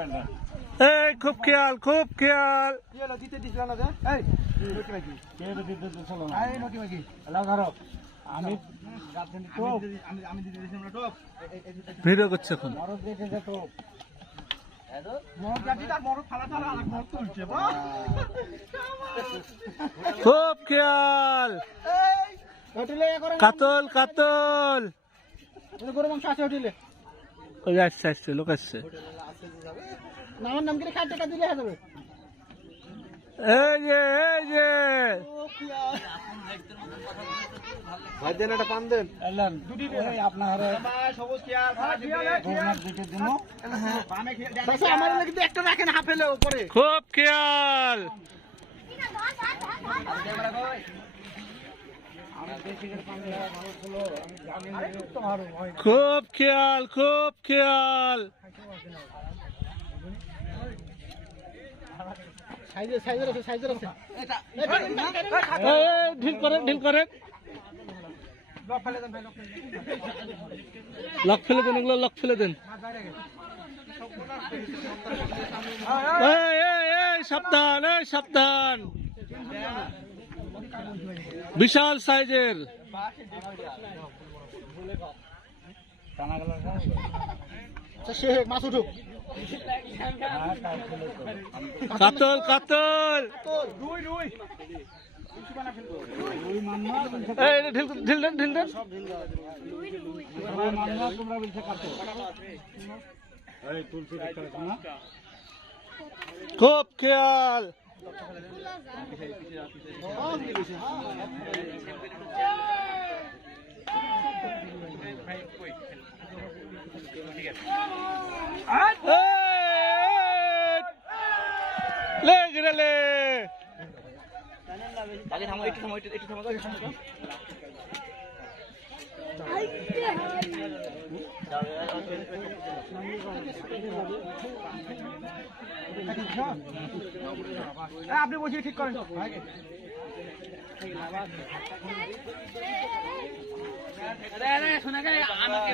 এই খুব খেয়াল খুব খেয়াল। দিতে দিছিল না এই নটি মাগি কে দিতে দিছিল না এই নটি মাগি লাও ধরো আমি আমি দিতে দিছিলাম না টপ ভিডিও করছে এখন। মরদ দেখে যে টপ মরদ গাটি তার মরদ ফালা ফালা আর মরদ তুলছে বা খুব খেয়াল। এই হোটেলে করে কাতল কাতল। গরু মাংস আছে হোটেলে ওই আসছে আসছে লোক আসছে। নামের নাম করে 60 টাকা দিলে হয়ে যাবে। এই যে এই যে ভাই দেন একটা পান দেন এলেন দুটি দেন আপনার সবুজ খেয়াল খারাপ দিতে দিন বামে খেয়াল বাস আমার লাগি তো একটা রাখেন হাফেলে উপরে খুব খেয়াল। খুব খেয়াল খুব খেয়াল। সাইজের আছে এই ঢিল করেন ঢিল করেন। লক ফেলে দেন ভাই লক ফেলে দেন এগুলো লক ফেলে দেন। এই এই এই সাবধান এই সাবধান। বিশাল সাইজের শেখ মাছ উঠুক কাতল কাতল। এই ঢিল ঢিল দেন ঢিল দেন। খুব খেয়াল। লে গেলে আগে থামো একটু থামো একটু থামো আপনি বসে ঠিক করেন শোনা গেলে আমাকে